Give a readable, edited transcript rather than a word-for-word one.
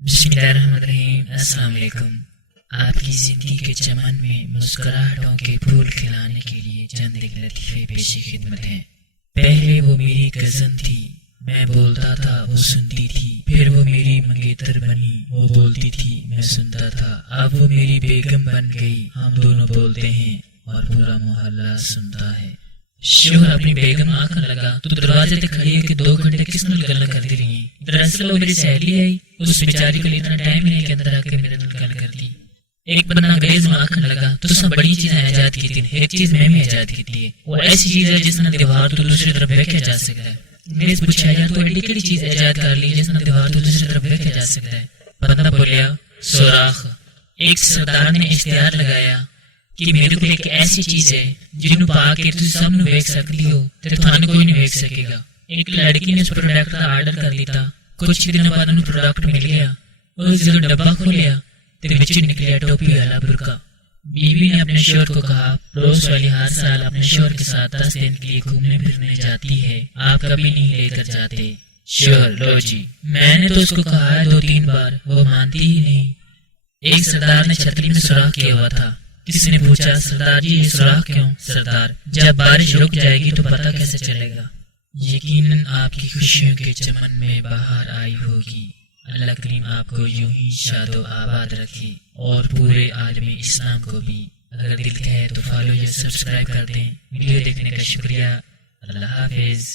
बिस्मिल्लाहिर्रहमानिर्रहीम। अस्सलाम वालेकुम। आपकी जिंदगी के चमन में मुस्कुराहटों के फूल खिलाने के लिए चंद एक लतीफ़े पेशी खिदमत हैं। पहले वो मेरी कज़न थी, मैं बोलता था वो सुनती थी, फिर वो मेरी मंगेतर बनी, वो बोलती थी मैं सुनता था, अब वो मेरी बेगम बन गई, हम दोनों बोलते हैं और पूरा मोहल्ला सुनता है। शोहर अपनी बेगम आंख लगा तो दरवाजे तक खड़ी है कि 2 घंटे किस नाल गल्लां करदी रही। दरअसल वो मेरी सहेली आई, उस बेचारी को इतना टाइम नहीं कि अंदर आके मेरे नाल गल करती। एक बंदा अंग्रेज में आंख लगा तो सब बड़ी चीजें ईजाद की थी, एक चीज मैं भी ईजाद की थी, वो ऐसी चीज है जिसने दीवार तो दूसरी तरफ देखा जा सकता है। अंग्रेज पूछा यार तो एडी केड़ी चीज ईजाद कर ली जिसने दीवार तो दूसरी तरफ देखा जा सकता है। बंदा बोलिया सुराख। एक सरदार ने इख्तियार लगाया कि मेरे को एक ऐसी चीज है जिन्हों पा के तुम सब नु देख सकती हो ते थाने कोई नहीं देख सकेगा। एक लड़की ने उस प्रोडक्ट का ऑर्डर कर लिया, कुछ दिनों बाद उन्हें प्रोडक्ट मिल गया, उस जब डब्बा खोलिया तो विच निकलिया टोपी वाला बुर्का। बीवी ने अपने शोहर को कहा रोज वाली हर साल अपने शोहर के साथ 10 दिन के लिए घूमने फिरने जाती है, आप कभी नहीं लेकर जाते। शोहर लो जी, मैंने तो उसको कहा है 2-3 बार, वो मानती ही नहीं। एक सरदार ने छतरी में सुराख किया हुआ था, किसी ने पूछा सरदार जी ये सुराख क्यों? सरदार जब बारिश रुक जाएगी तो पता कैसे चलेगा? यकीनन आपकी खुशियों के चमन में बाहर आई होगी। अल्लाह करीम आपको यूं ही शादो आबाद रखे और पूरे आलमी इस्लाम को भी। अगर दिल कहे तो फॉलो या सब्सक्राइब कर दें। वीडियो देखने का शुक्रिया। अल्लाह हाफिज।